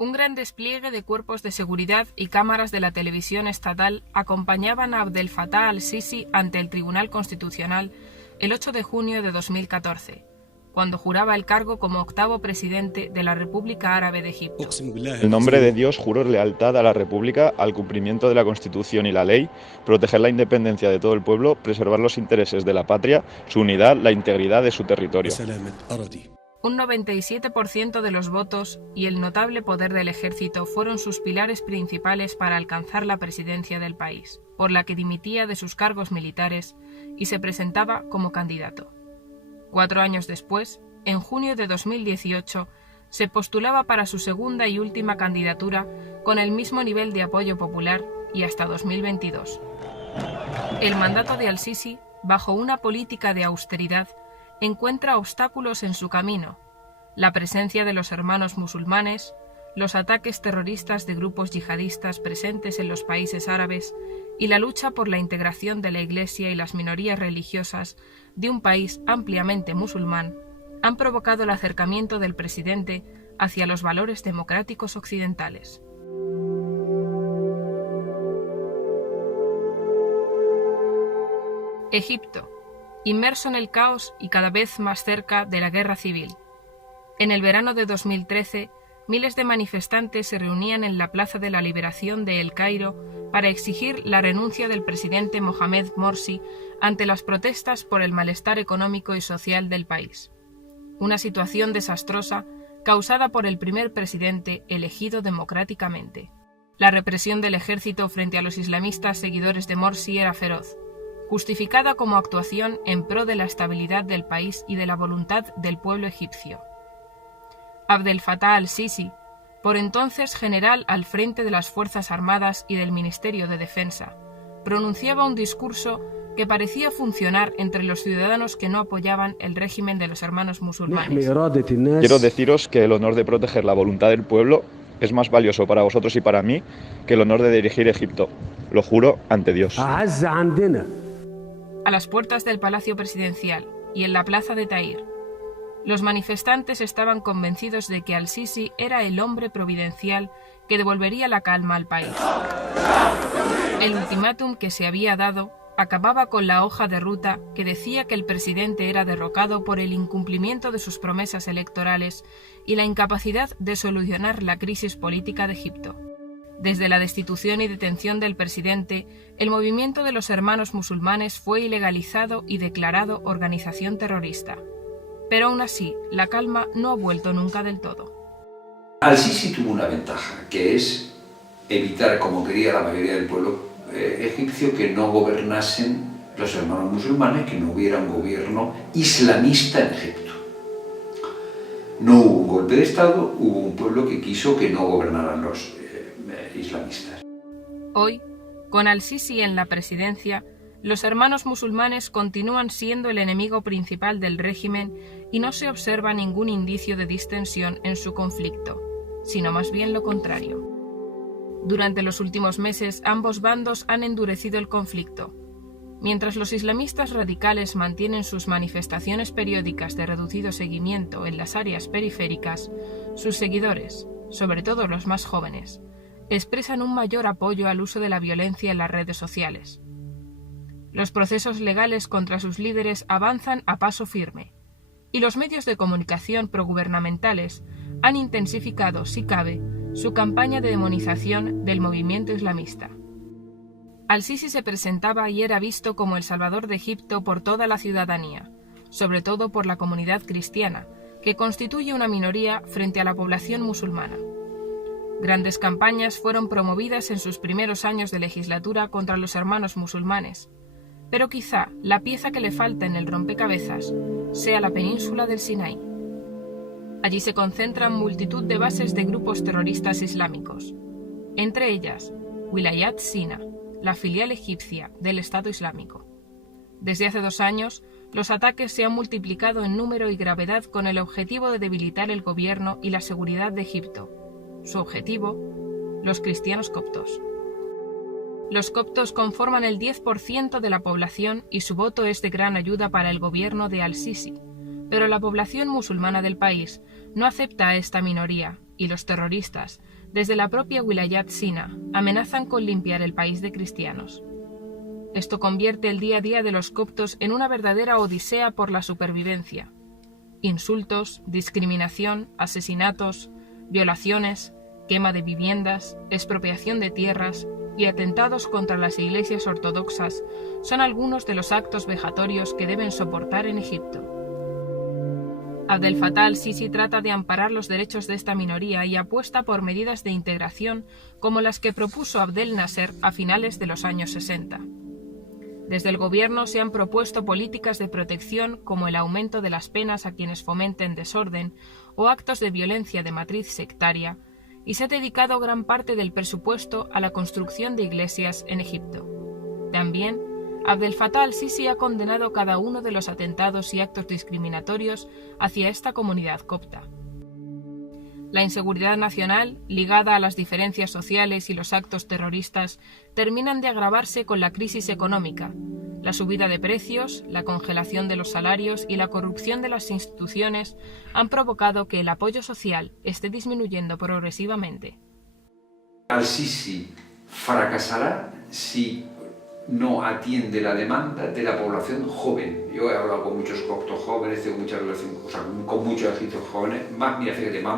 Un gran despliegue de cuerpos de seguridad y cámaras de la televisión estatal acompañaban a Abdel Fattah al-Sisi ante el Tribunal Constitucional el 8 de junio de 2014, cuando juraba el cargo como octavo presidente de la República Árabe de Egipto. En nombre de Dios juro lealtad a la República, al cumplimiento de la Constitución y la ley, proteger la independencia de todo el pueblo, preservar los intereses de la patria, su unidad, la integridad de su territorio. Un 97% de los votos y el notable poder del ejército fueron sus pilares principales para alcanzar la presidencia del país, por la que dimitía de sus cargos militares y se presentaba como candidato. 4 años después, en junio de 2018, se postulaba para su segunda y última candidatura con el mismo nivel de apoyo popular y hasta 2022. El mandato de al-Sisi, bajo una política de austeridad, encuentra obstáculos en su camino: la presencia de los hermanos musulmanes, los ataques terroristas de grupos yihadistas presentes en los países árabes y la lucha por la integración de la Iglesia y las minorías religiosas de un país ampliamente musulmán han provocado el acercamiento del presidente hacia los valores democráticos occidentales. Egipto, inmerso en el caos y cada vez más cerca de la guerra civil. En el verano de 2013, miles de manifestantes se reunían en la Plaza de la Liberación de El Cairo para exigir la renuncia del presidente Mohamed Morsi ante las protestas por el malestar económico y social del país. Una situación desastrosa causada por el primer presidente elegido democráticamente. La represión del ejército frente a los islamistas seguidores de Morsi era feroz, justificada como actuación en pro de la estabilidad del país y de la voluntad del pueblo egipcio. Abdel Fattah al-Sisi, por entonces general al frente de las Fuerzas Armadas y del Ministerio de Defensa, pronunciaba un discurso que parecía funcionar entre los ciudadanos que no apoyaban el régimen de los hermanos musulmanes. Quiero deciros que el honor de proteger la voluntad del pueblo es más valioso para vosotros y para mí que el honor de dirigir Egipto. Lo juro ante Dios. A las puertas del Palacio Presidencial y en la Plaza de Tahrir, los manifestantes estaban convencidos de que al-Sisi era el hombre providencial que devolvería la calma al país. El ultimátum que se había dado acababa con la hoja de ruta que decía que el presidente era derrocado por el incumplimiento de sus promesas electorales y la incapacidad de solucionar la crisis política de Egipto. Desde la destitución y detención del presidente, el movimiento de los hermanos musulmanes fue ilegalizado y declarado organización terrorista. Pero aún así, la calma no ha vuelto nunca del todo. Al-Sisi tuvo una ventaja, que es evitar, como quería la mayoría del pueblo egipcio, que no gobernasen los hermanos musulmanes, que no hubiera un gobierno islamista en Egipto. No hubo un golpe de Estado, hubo un pueblo que quiso que no gobernaran los islamistas. Hoy, con al-Sisi en la presidencia, los hermanos musulmanes continúan siendo el enemigo principal del régimen y no se observa ningún indicio de distensión en su conflicto, sino más bien lo contrario. Durante los últimos meses, ambos bandos han endurecido el conflicto. Mientras los islamistas radicales mantienen sus manifestaciones periódicas de reducido seguimiento en las áreas periféricas, sus seguidores, sobre todo los más jóvenes, expresan un mayor apoyo al uso de la violencia en las redes sociales. Los procesos legales contra sus líderes avanzan a paso firme, y los medios de comunicación progubernamentales han intensificado, si cabe, su campaña de demonización del movimiento islamista. Al-Sisi se presentaba y era visto como el salvador de Egipto por toda la ciudadanía, sobre todo por la comunidad cristiana, que constituye una minoría frente a la población musulmana. Grandes campañas fueron promovidas en sus primeros años de legislatura contra los hermanos musulmanes, pero quizá la pieza que le falta en el rompecabezas sea la península del Sinaí. Allí se concentran multitud de bases de grupos terroristas islámicos, entre ellas Wilayat Sina, la filial egipcia del Estado Islámico. Desde hace 2 años, los ataques se han multiplicado en número y gravedad con el objetivo de debilitar el gobierno y la seguridad de Egipto. Su objetivo, los cristianos coptos. Los coptos conforman el 10% de la población y su voto es de gran ayuda para el gobierno de al-Sisi, pero la población musulmana del país no acepta a esta minoría y los terroristas, desde la propia Wilayat Sina, amenazan con limpiar el país de cristianos. Esto convierte el día a día de los coptos en una verdadera odisea por la supervivencia. Insultos, discriminación, asesinatos, violaciones, quema de viviendas, expropiación de tierras y atentados contra las iglesias ortodoxas son algunos de los actos vejatorios que deben soportar en Egipto. Abdel Fattah al-Sisi trata de amparar los derechos de esta minoría y apuesta por medidas de integración como las que propuso Abdel Nasser a finales de los años 60. Desde el gobierno se han propuesto políticas de protección como el aumento de las penas a quienes fomenten desorden o actos de violencia de matriz sectaria, y se ha dedicado gran parte del presupuesto a la construcción de iglesias en Egipto. También, Abdel Fattah al-Sisi ha condenado cada uno de los atentados y actos discriminatorios hacia esta comunidad copta. La inseguridad nacional, ligada a las diferencias sociales y los actos terroristas, terminan de agravarse con la crisis económica. La subida de precios, la congelación de los salarios y la corrupción de las instituciones han provocado que el apoyo social esté disminuyendo progresivamente. Al-Sisi fracasará si no atiende la demanda de la población joven. Yo he hablado con muchos coptos jóvenes, tengo mucha relación con muchos egipcios jóvenes, más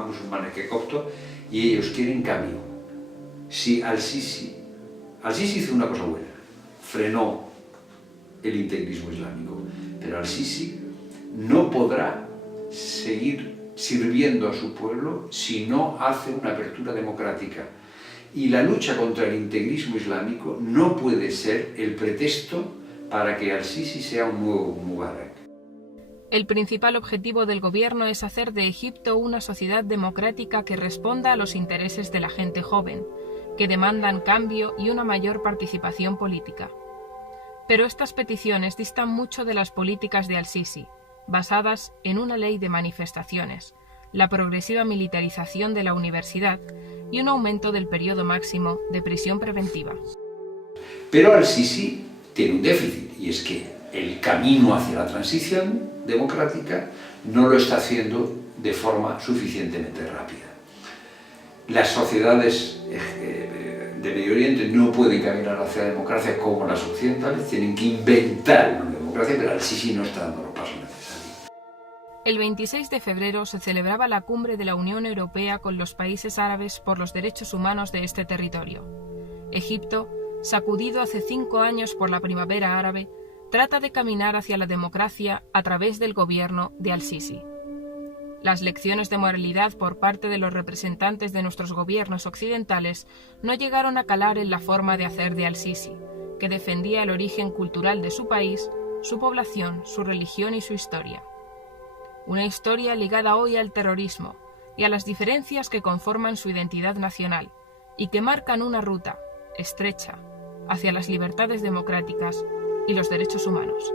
musulmanes que coptos, y ellos quieren cambio. Si Al-Sisi hizo una cosa buena, frenó el integrismo islámico, pero Al-Sisi no podrá seguir sirviendo a su pueblo si no hace una apertura democrática. Y la lucha contra el integrismo islámico no puede ser el pretexto para que Al-Sisi sea un nuevo Mubarak. El principal objetivo del gobierno es hacer de Egipto una sociedad democrática que responda a los intereses de la gente joven, que demandan cambio y una mayor participación política. Pero estas peticiones distan mucho de las políticas de Al-Sisi, basadas en una ley de manifestaciones, la progresiva militarización de la universidad y un aumento del periodo máximo de prisión preventiva. Pero Al-Sisi tiene un déficit, y es que el camino hacia la transición democrática no lo está haciendo de forma suficientemente rápida. Las sociedades de Medio Oriente no pueden caminar hacia la democracia como las occidentales, tienen que inventar una democracia, pero Al-Sisi no está dando los pasos necesarios. El 26 de febrero se celebraba la cumbre de la Unión Europea con los países árabes por los derechos humanos de este territorio. Egipto, sacudido hace 5 años por la primavera árabe, trata de caminar hacia la democracia a través del gobierno de Al-Sisi. Las lecciones de moralidad por parte de los representantes de nuestros gobiernos occidentales no llegaron a calar en la forma de hacer de Al-Sisi, que defendía el origen cultural de su país, su población, su religión y su historia. Una historia ligada hoy al terrorismo y a las diferencias que conforman su identidad nacional y que marcan una ruta estrecha hacia las libertades democráticas y los derechos humanos.